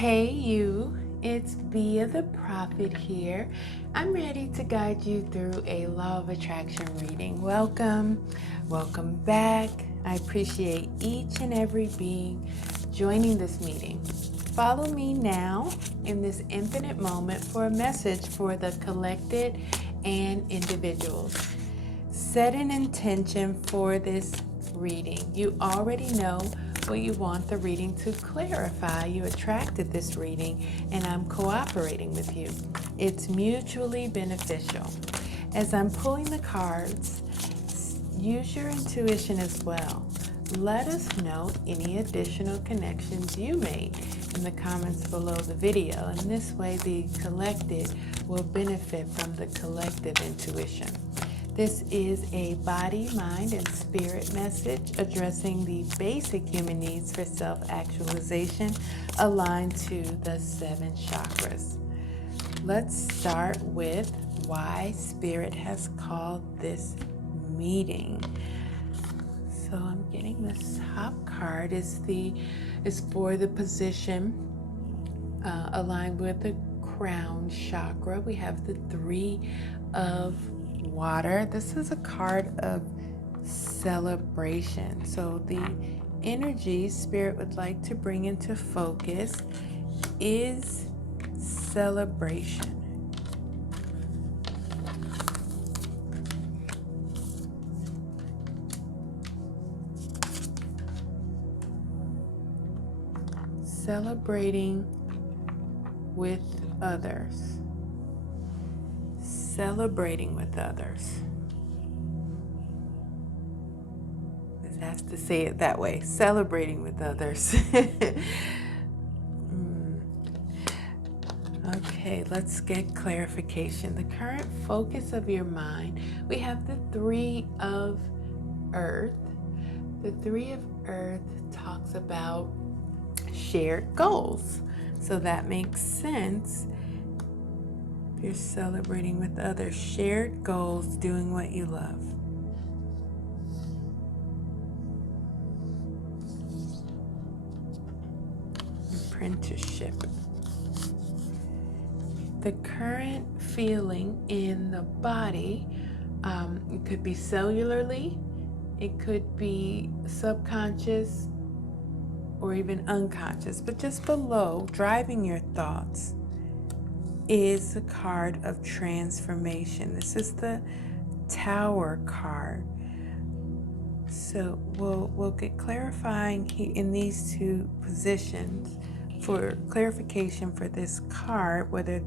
Hey you, it's Bia the Prophet here. I'm ready to guide you through a law of attraction reading. Welcome back. I appreciate each and every being joining this meeting. Follow me now in this infinite moment for a message for the collected and individuals. Set an intention for this reading. You already know what you want the reading to clarify. You attracted this reading, and I'm cooperating with you. It's mutually beneficial. As I'm pulling the cards, use your intuition as well. Let us know any additional connections you made in the comments below the video, and this way the collected will benefit from the collective intuition. This is a body, mind, and spirit message addressing the basic human needs for self-actualization aligned to the 7 chakras. Let's start with why Spirit has called this meeting. So I'm getting the top card is for the position aligned with the crown chakra. We have the 3 of water. This is a card of celebration. So the energy Spirit would like to bring into focus is celebration. Celebrating with others. Celebrating with others. It has to say it that way. Celebrating with others. Okay, let's get clarification. The current focus of your mind, we have the 3 of earth. The 3 of earth talks about shared goals. So that makes sense. You're celebrating with others, shared goals, doing what you love. Apprenticeship. The current feeling in the body, it could be cellularly, it could be subconscious, or even unconscious, but just below, driving your thoughts, is the card of transformation. This is the Tower card. So we'll get clarifying in these 2 positions for clarification for this card, whether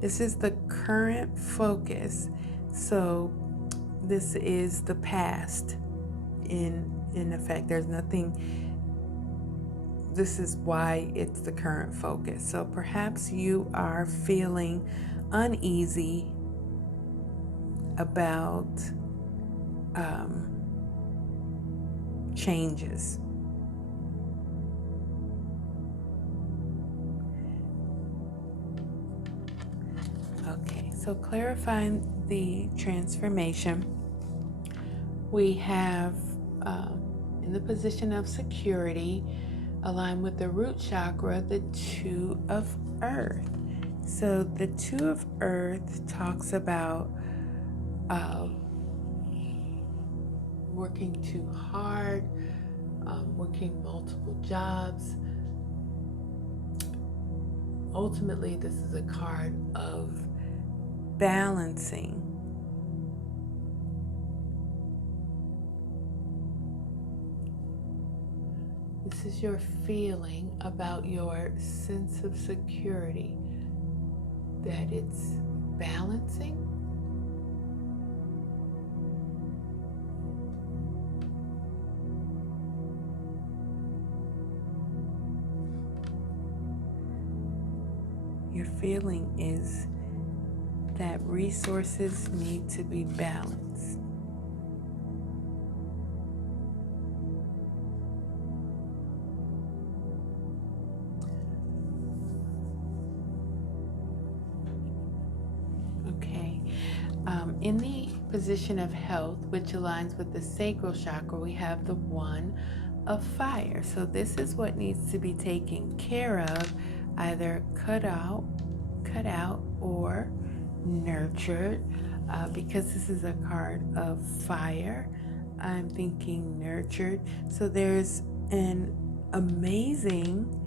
this is the current focus. So this is the past in effect. There's nothing. This is why it's the current focus. So perhaps you are feeling uneasy about changes. Okay, so clarifying the transformation, we have in the position of security, aligned with the root chakra, the 2 of earth. So the 2 of earth talks about working too hard, working multiple jobs. Ultimately, this is a card of balancing. This is your feeling about your sense of security, that it's balancing. Your feeling is that resources need to be balanced. Okay. In the position of health, which aligns with the sacral chakra, we have the 1 of fire. So this is what needs to be taken care of either cut out, or nurtured. Because this is a card of fire, I'm thinking nurtured. So there's an amazing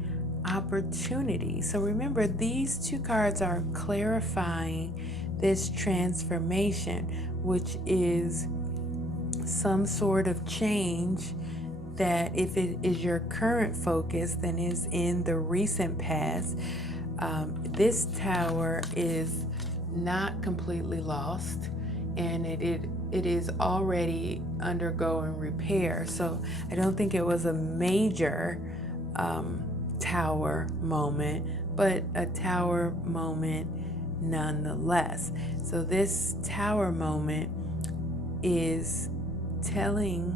opportunity. So remember, these two cards are clarifying this transformation, which is some sort of change that, if it is your current focus, then is in the recent past. This tower is not completely lost, and it is already undergoing repair. So I don't think it was a major tower moment, but a tower moment nonetheless. So this tower moment is talking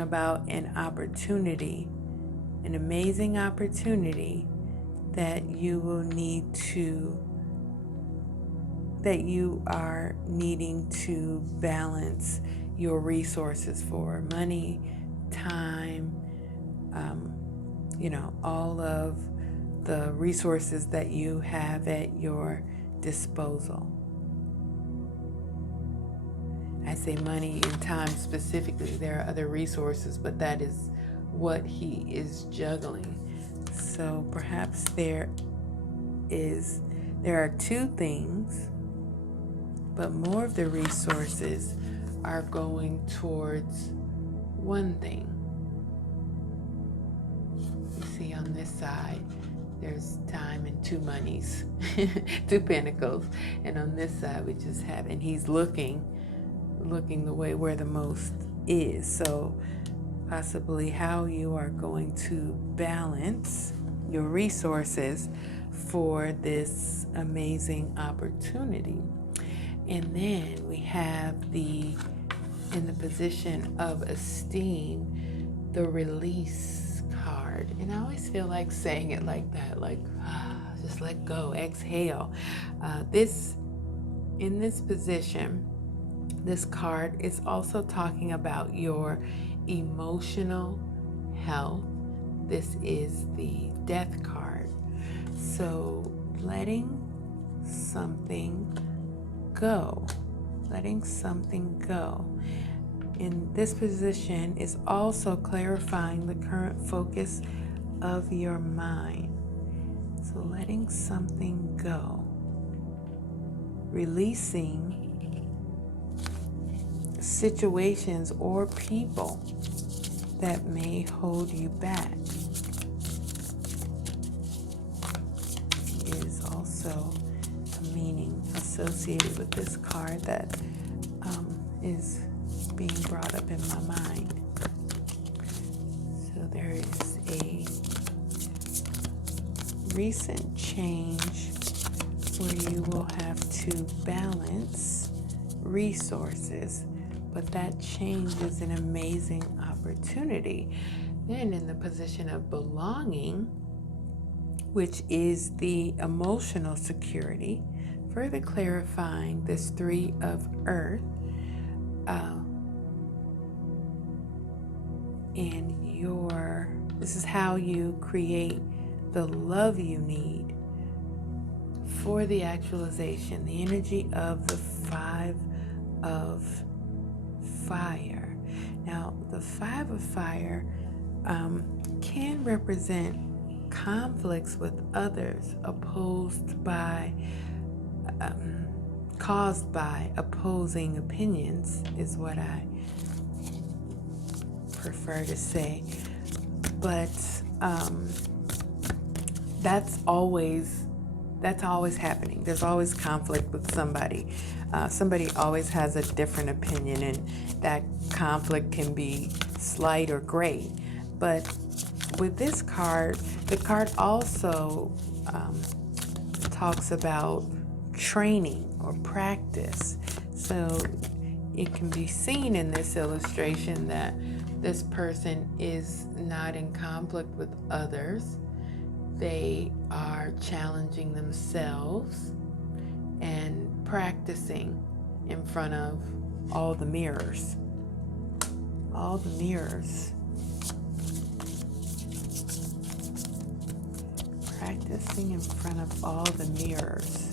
about an opportunity, an amazing opportunity that you are needing to balance your resources for: money, time, all of the resources that you have at your disposal. I say money and time specifically. There are other resources, but that is what he is juggling. So perhaps there are two things, but more of the resources are going towards one thing. You see on this side, there's time and two monies, two pentacles. And on this side, we just have, and he's looking the way where the most is. So possibly how you are going to balance your resources for this amazing opportunity. And then we have in the position of esteem, the release card. And I always feel like saying it like that, like, just let go, exhale. In this position, this card is also talking about your emotional health. This is the death card. So letting something go. In this position is also clarifying the current focus of your mind. So letting something go. Releasing situations or people that may hold you back is also a meaning associated with this card that is being brought up in my mind. So there is a recent change where you will have to balance resources, but that change is an amazing opportunity. Then in the position of belonging, which is the emotional security, further clarifying this Three of Earth, this is how you create the love you need for the actualization, the energy of the Five of Fire. Now, the Five of Fire can represent conflicts with others caused by opposing opinions, is what I prefer to say. But that's always happening. There's always conflict with somebody. Somebody always has a different opinion, and that conflict can be slight or great. But with this card, the card also talks about training or practice. So it can be seen in this illustration that this person is not in conflict with others. They are challenging themselves and practicing in front of all the mirrors. practicing in front of all the mirrors.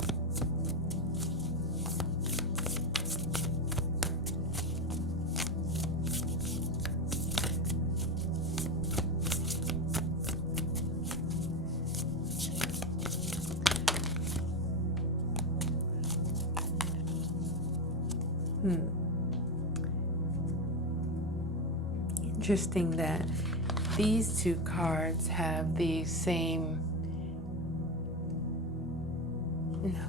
Interesting that these two cards have the same, no,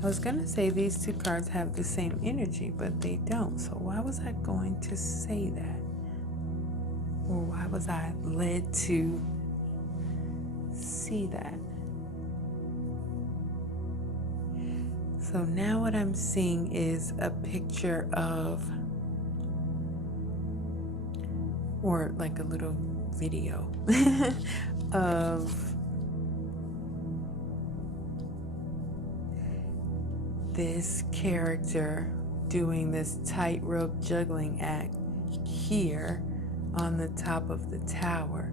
I was going to say these two cards have the same energy, but they don't. So why was I going to say that? Or why was I led to see that? So now what I'm seeing is a picture of, or like a little video of this character doing this tightrope juggling act here on the top of the tower.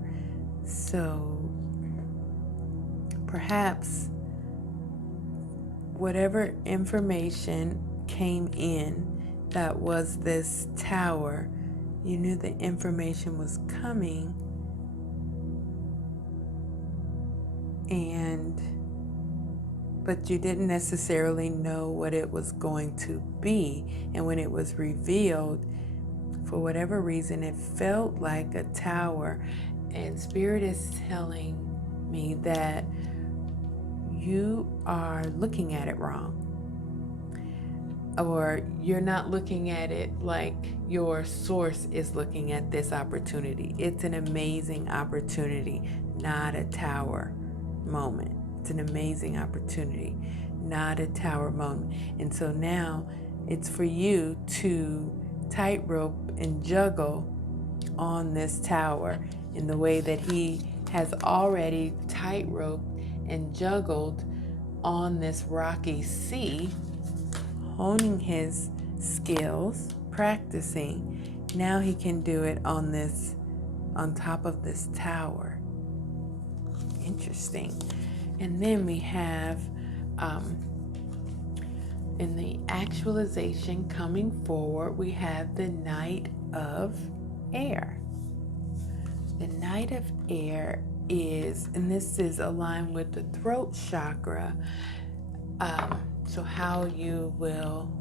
So perhaps whatever information came in that was this tower, you knew the information was coming, but you didn't necessarily know what it was going to be. And when it was revealed, for whatever reason, it felt like a tower. And Spirit is telling me that you are looking at it wrong. Or you're not looking at it like your source is looking at this opportunity. It's an amazing opportunity, not a tower moment. It's an amazing opportunity, not a tower moment. And so now it's for you to tightrope and juggle on this tower in the way that he has already tightroped and juggled on this rocky sea, honing his skills, practicing. Now he can do it on top of this tower. Interesting. And then we have in the actualization coming forward, we have the Knight of Air. The Knight of Air is, and this is aligned with the throat chakra, so how you will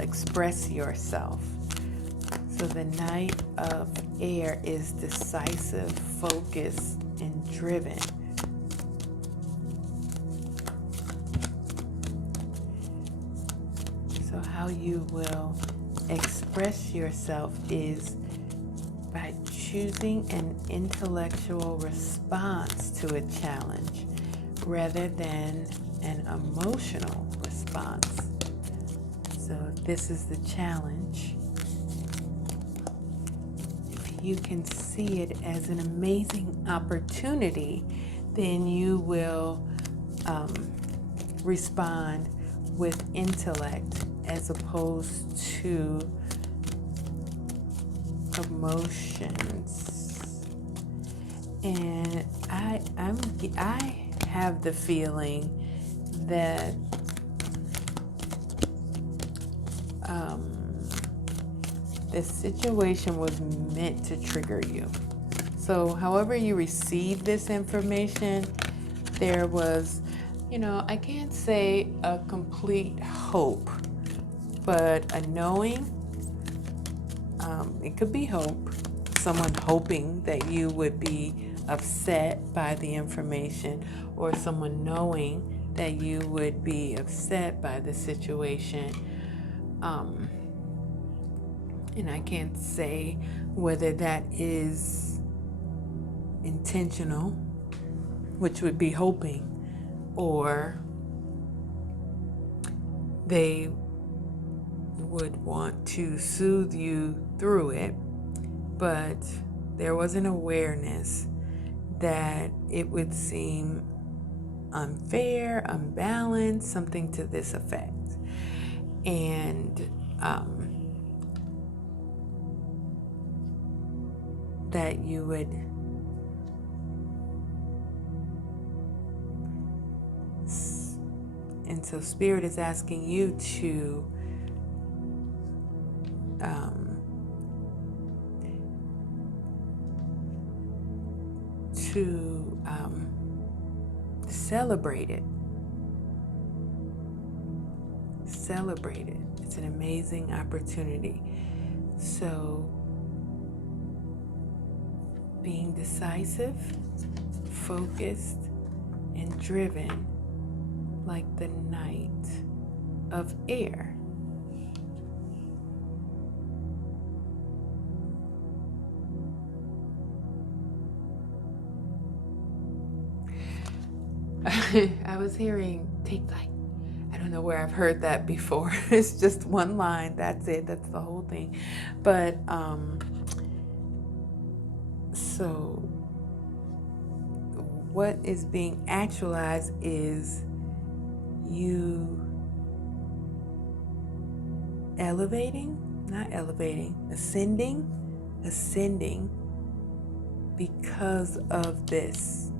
express yourself. So the Knight of Air is decisive, focused, and driven. So how you will express yourself is by choosing an intellectual response to a challenge rather than an emotional response. So if this is the challenge, if you can see it as an amazing opportunity, then you will respond with intellect as opposed to emotions. And I have the feeling that this situation was meant to trigger you. So however you receive this information, there was, I can't say a complete hope, but a knowing. It could be hope, someone hoping that you would be upset by the information, or someone knowing that you would be upset by the situation. And I can't say whether that is intentional, which would be hoping, or they would want to soothe you through it, but there was an awareness that it would seem unfair, unbalanced, something to this effect. And that you would and so Spirit is asking you to celebrate it. Celebrate it. It's an amazing opportunity. So being decisive, focused, and driven like the Knight of Air. I was hearing take flight. I don't know where I've heard that before. It's just one line. That's it. That's the whole thing. But so what is being actualized is you ascending because of this,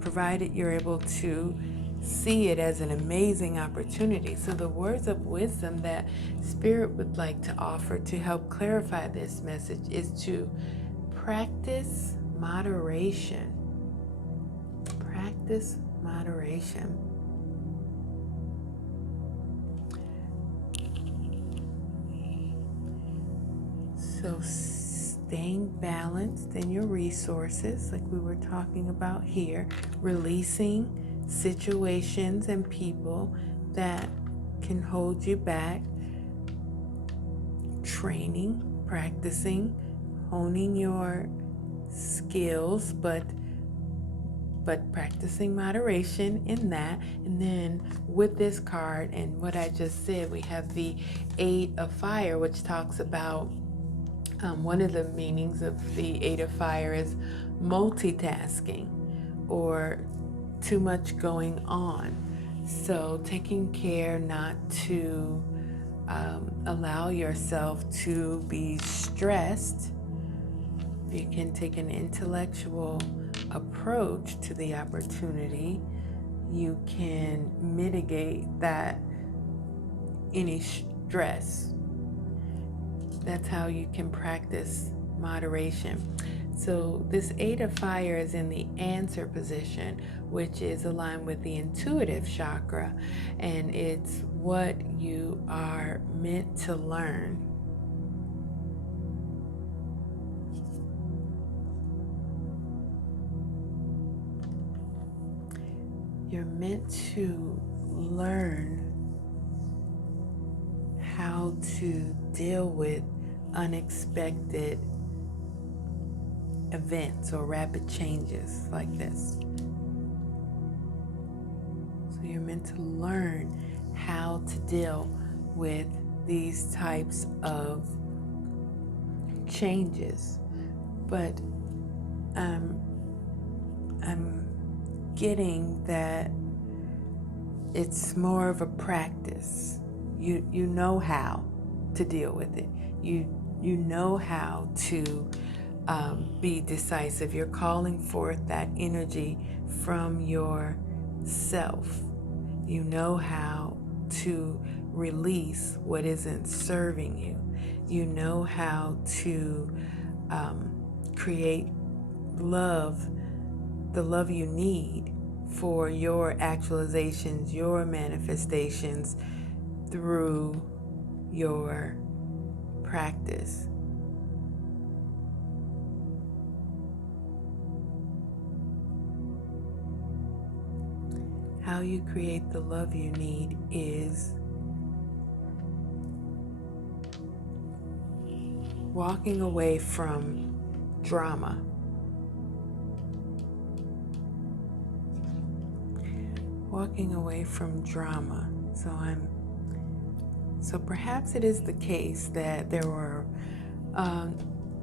provided you're able to see it as an amazing opportunity. So the words of wisdom that Spirit would like to offer to help clarify this message is to practice moderation. Practice moderation. So staying balanced in your resources, like we were talking about here, releasing situations and people that can hold you back, training, practicing, honing your skills, but practicing moderation in that. And then with this card and what I just said, we have the 8 of Fire, which talks about one of the meanings of the 8 of Fire is multitasking or too much going on. So taking care not to allow yourself to be stressed. You can take an intellectual approach to the opportunity. You can mitigate that any stress. That's how you can practice moderation. So this 8 of Fire is in the answer position, which is aligned with the intuitive chakra, and it's what you are meant to learn. You're meant to learn how to deal with unexpected events or rapid changes like this. So you're meant to learn how to deal with these types of changes. But I'm getting that it's more of a practice. You know how to deal with it. You know how to be decisive. You're calling forth that energy from yourself. You know how to release what isn't serving you. You know how to create love, the love you need for your actualizations, your manifestations through your practice. How you create the love you need is walking away from drama. Walking away from drama. So perhaps it is the case that there were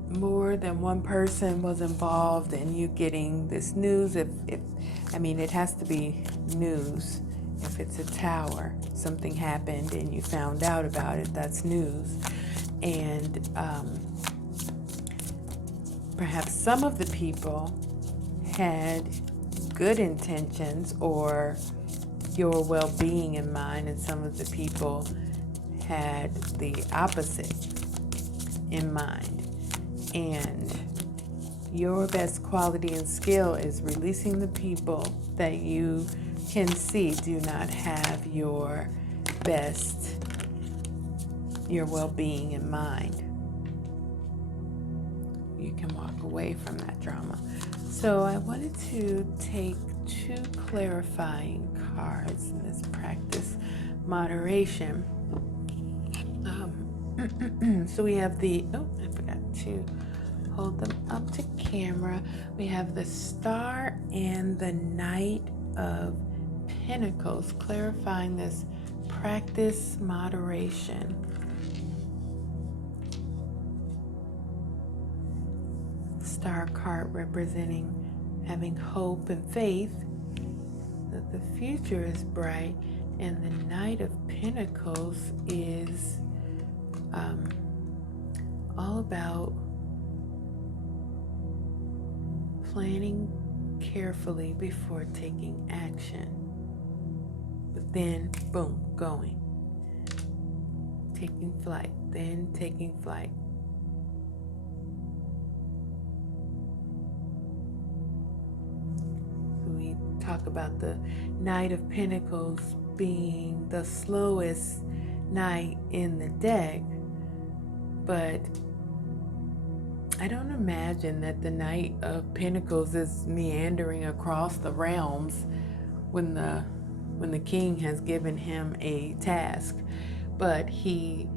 more than one person was involved in you getting this news. It has to be news. If it's a tower, something happened and you found out about it, that's news. And perhaps some of the people had good intentions or your well-being in mind, and some of the people had the opposite in mind. And your best quality and skill is releasing the people that you can see do not have your best, your well-being in mind. You can walk away from that drama. So I wanted to take 2 clarifying cards in this practice moderation. So we have the, I forgot to hold them up to camera. We have the Star and the Knight of Pentacles, clarifying this practice moderation. Star card representing having hope and faith that the future is bright, and the Knight of Pentacles is all about planning carefully before taking action, but then boom, going, taking flight, then taking flight. So we talk about the Knight of Pentacles being the slowest knight in the deck, but I don't imagine that the Knight of Pentacles is meandering across the realms when the king has given him a task, but he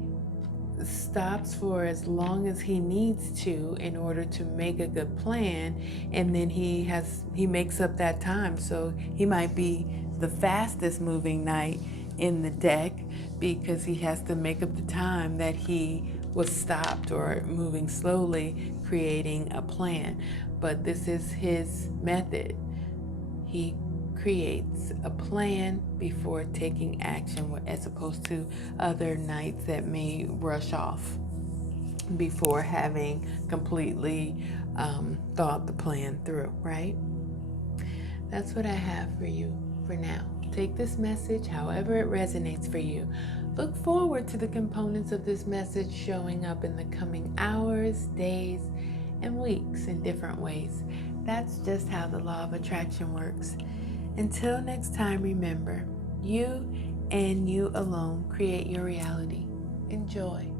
stops for as long as he needs to in order to make a good plan, and then he makes up that time. So he might be the fastest moving knight in the deck because he has to make up the time that he was stopped or moving slowly, creating a plan. But this is his method. He creates a plan before taking action, as opposed to other knights that may rush off before having completely thought the plan through, right? That's what I have for you for now. Take this message however it resonates for you. Look forward to the components of this message showing up in the coming hours, days, and weeks in different ways. That's just how the law of attraction works. Until next time, remember, you and you alone create your reality. Enjoy.